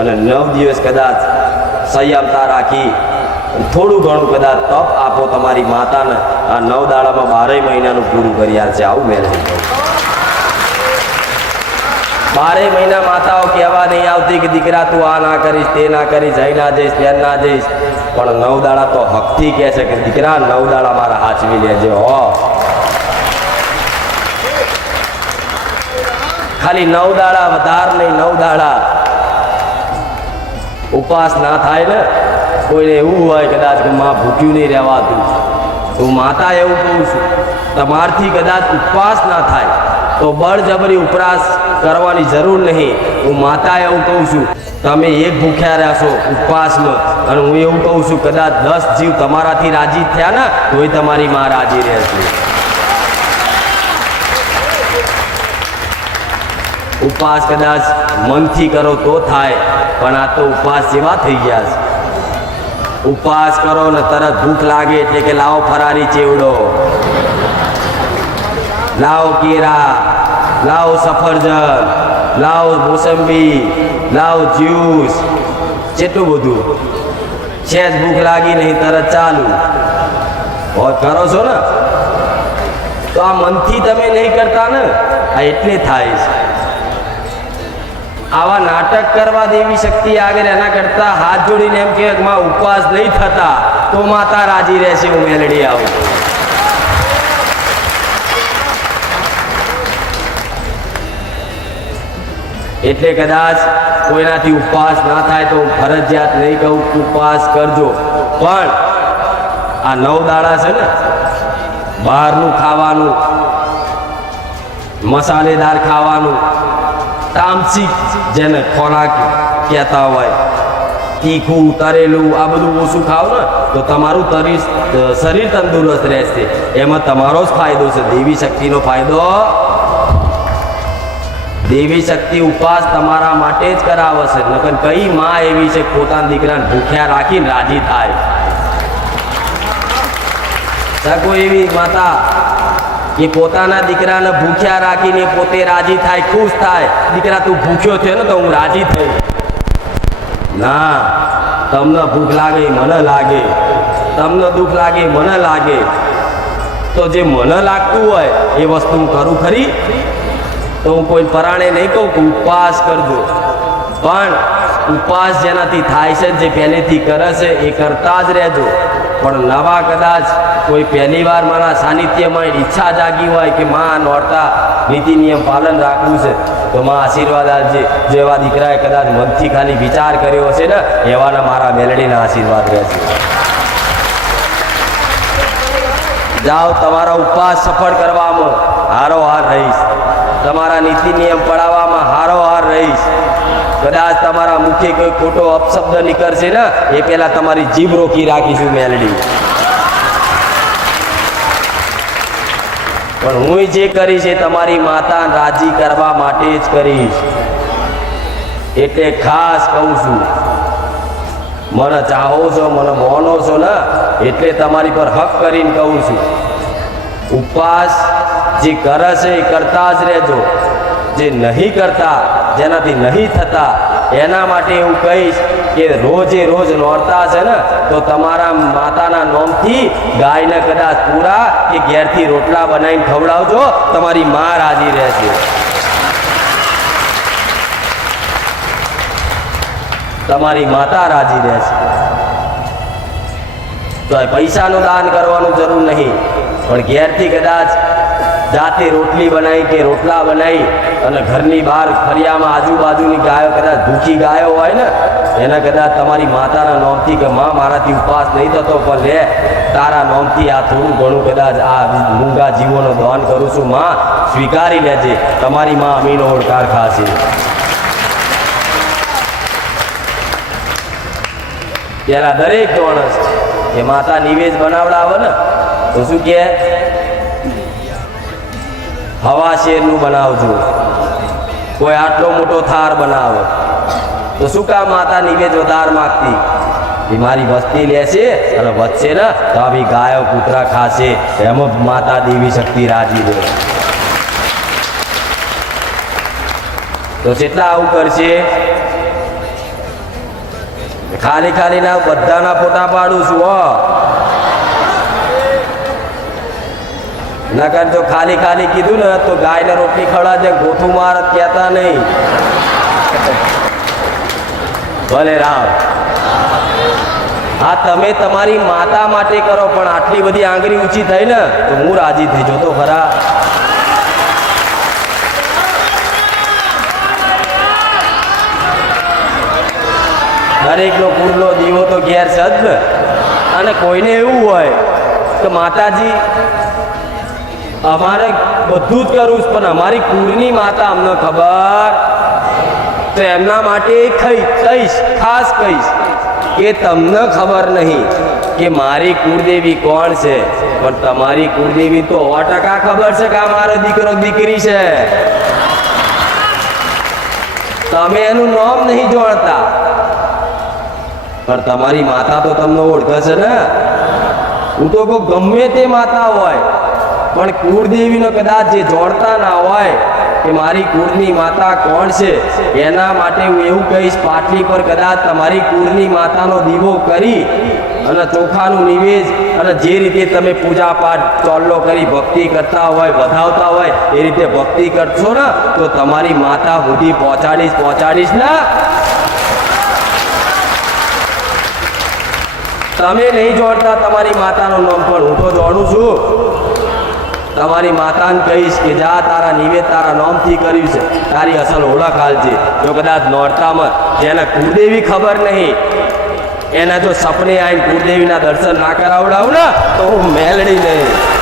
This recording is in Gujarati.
અને 9 દિવસ કદાચ સંયમતા રાખી થોડું ઘણું કદાચ તપ આપો તમારી માતાને, આ 9 દાડામાં 12 મહિનાનું પૂરું કરી છે. આવું મેં નહીં કહું. 12 મહિના માતાઓ કહેવા નહીં આવતી કે દીકરા તું આ ના કરીશ, તે ના કરીશ, અહીં ના જઈશ, ત્યાં ના જઈશ, પણ 9 દાડા તો હકથી કહે છે કે દીકરા 9 દાડા મારા હાચવી લેજે. હો ખાલી 9 દાડા, વધાર નહીં, 9 દાડા ઉપવાસ ના થાય ને. કોઈને એવું હોય કદાચ કે માં ભૂખ્યું નહીં રહેવાતું, હું માતા એવું કહું છું, તમારથી કદાચ ઉપવાસ ના થાય તો બળજબરી ઉપવાસ કરવાની જરૂર નહીં. હું માતા એવું કહું છું, તમે એક ભૂખ્યા રહેશો ઉપવાસમાં, અને હું એવું કહું છું કદાચ 10 જીવ તમારાથી રાજી થયા ને તોય તમારી માં રાજી રહેશે. ઉપવાસ કદાચ મનથી કરો તો થાય, પણ આ તો ઉપવાસ જેવા થઈ ગયા છે. ઉપવાસ કરો ને તરત ભૂખ લાગે એટલે કે લાવો ફરારી ચેવડો, લાવો કેરા, લાવો સફરજન, લાવો મોસંબી, લાવો જ્યુસ, કેટલું બધું. સહેજ ભૂખ લાગી નહીં તરત ચાલુ. बहुत કરો છો ને તો આ મનથી તમે નહીં કરતા ને, આ એટલે થાય છે. આવા નાટક કરવા દેવી શક્તિ આગળ એના કરતા હાથ જોડીને એમ કે માં ઉપવાસ નહીં થતા તો માતા રાજી રહેશે. હું મેલડી આવું. એટલે કદાચ કોઈનાથી ઉપવાસ ના થાય તો ફરજિયાત નહીં કહું ઉપવાસ કરજો, પણ આ 9 દાડા છે ને બહારનું ખાવાનું, મસાલેદાર ખાવાનું, તામસિક જેને ખોરાક કહેતા હોય, તીખું તરેલું, આ બધું ઓછું ખાવ ને તો તમારું શરીર તંદુરસ્ત રહેશે. એમાં તમારો જ ફાયદો છે, દેવી શક્તિનો ફાયદો. દેવી શક્તિ ઉપવાસ તમારા માટે જ કરાવે છે. નકર કઈ માં એવી છે પોતાના દીકરાને ભૂખ્યા રાખીને રાજી થાય? કોઈ એવી માતા કે પોતાના દીકરાને ભૂખ્યા રાખીને પોતે રાજી થાય, ખુશ થાય, દીકરા તું ભૂખ્યો થયો ને તો હું રાજી થઈ? ના, તમને ભૂખ લાગે મને લાગે, તમને દુઃખ લાગે મને લાગે, તો જે મને લાગતું હોય એ વસ્તુ હું કરું ખરી? તો હું કોઈ પરાણે નહીં કહું કે ઉપવાસ કરજો, પણ ઉપવાસ જેનાથી થાય છે, જે પહેલેથી કરે છે એ કરતા જ રહેજો. પણ નવા કદાચ કોઈ પહેલી વાર મારા સાનિધ્યમાં ઈચ્છા જાગી હોય કે માં નોરતા નીતિ નિયમ પાલન રાખવું છે તો માં આશીર્વાદ આપજે. જેવા દીકરાએ કદાચ મનથી ખાલી વિચાર કર્યો હશે ને એવાના મારા મેલડીના આશીર્વાદ રહેશે. જાઓ, તમારા ઉપવાસ સફળ કરવામાં હારોહાર રહીશ, તમારા નીતિ નિયમ પડાવવામાં હારોહાર રહીશ. કદાચ તમારા મુખે કોઈ ખોટો અપશબ્દ નીકળશે ને એ પહેલા તમારી જીભ રોકી રાખીશું મેલડી. પણ હું જે કરીશ એ તમારી માતા રાજી કરવા માટે જ કરીશ. એટલે ખાસ કહું છું, મને ચાહો છો, મને માનો છો ને એટલે તમારી પર હક કરીને કહું છું, ઉપવાસ જે કરે છે એ કરતા જ રહેજો. જે નહીં કરતા, જેનાથી નહીં થતા, એના માટે એવું કહીશ કે રોજે રોજ નોરતા છે ને તો તમારા માતાના નોમથી ગાયને કદાચ પૂરા કે ઘેરથી રોટલા બનાવીને ખવડાવજો, તમારી માં રાજી રહેશે. તમારી માતા રાજી રહેશે. તો પૈસાનું દાન કરવાનું જરૂર નહીં, પણ ઘેરથી કદાચ જાતે રોટલી બનાવી કે રોટલા બનાવી અને ઘરની બહાર ફરિયામાં આજુબાજુની ગાયો કદાચ ભૂખી ગાયો હોય ને એને કદાચ તમારી માતાના નોમથી કે માં મારાથી ઉપવાસ નહીં થતો પણ લે તારા નોમથી આ થોડું ઘણું કદાચ આ મૂંગા જીવોનો દાન કરું છું, માં સ્વીકારી લેજે. તમારી માં અમીનો ઓળકાર ખાશે. ત્યારે દરેક માણસ કે માતા નિવેદ બનાવડાવે ને તો શું કે હવા શેરનું બનાવજો. કોઈ આટલો મોટો થાર બનાવો તો શું કામ માતા નિવેદ વધાર માગતી? એ મારી વસ્તી લેશે અને વધશે ને તો આવી ગાયો કૂતરા ખાશે, એમાં માતા દેવી શક્તિ રાજી રહે. તો જેટલા આવું કરશે ખાલી ખાલીના બધાના ફોટા પાડું છું હો. નકર જો ખાલી ખાલી કીધું ને તો ગાયને રોટલી ખવડાવજે, ગોથું માર કહેતા નહીં. ભલે રામ. હા, તમે તમારી માતા માટે કરો, પણ આટલી બધી આંગળી ઊંચી થઈ ને તો હું રાજી થઈ જતો ખરા. દરેકનો કુળનો દીવો તો ઘેર છે જ ને. અને કોઈને એવું હોય કે માતાજી અમારે બધું જ કરવું છે, પણ અમારી કુળની માતા અમને ખબર, તો એમના માટે કહીશ, ખાસ કહીશ કે તમને ખબર નહીં કે મારી કુળદેવી કોણ છે, પણ તમારી કુળદેવી તો 100% ખબર છે કે આ મારો દીકરો દીકરી છે. તમે એનું નામ નહીં જાણતા, પણ તમારી માતા તો તમને ઓળખે છે ને. હું તો કહું ગમે તે માતા હોય, પણ કુળદેવીનો કદાચ જે જોડતા ના હોય કે મારી કુળની માતા કોણ છે, એના માટે હું એવું કહીશ, પાટલી પર કદાચ તમારી કુળની માતાનો દીવો કરી અને ચોખાનું નિવેદ અને જે રીતે તમે પૂજા પાઠ ચોલ્લો કરી ભક્તિ કરતા હોય, વધાવતા હોય, એ રીતે ભક્તિ કરશો ને તો તમારી માતા સુધી પહોંચાડીશ ને. તમે નહીં જોડતા તમારી માતાનું નામ, પણ હું તો જોડું છું. તમારી માતાને કહીશ કે જા, તારા નિવેદ તારા નામથી કર્યું છે, તારી અસલ ઓળખ હાલજે. જો કદાચ નોરતામાં જેને કુળદેવી ખબર નહીં, એના જો સપને આવીને કુળદેવીના દર્શન ના કરાવડાવું ને તો હું મેલડી નહીં.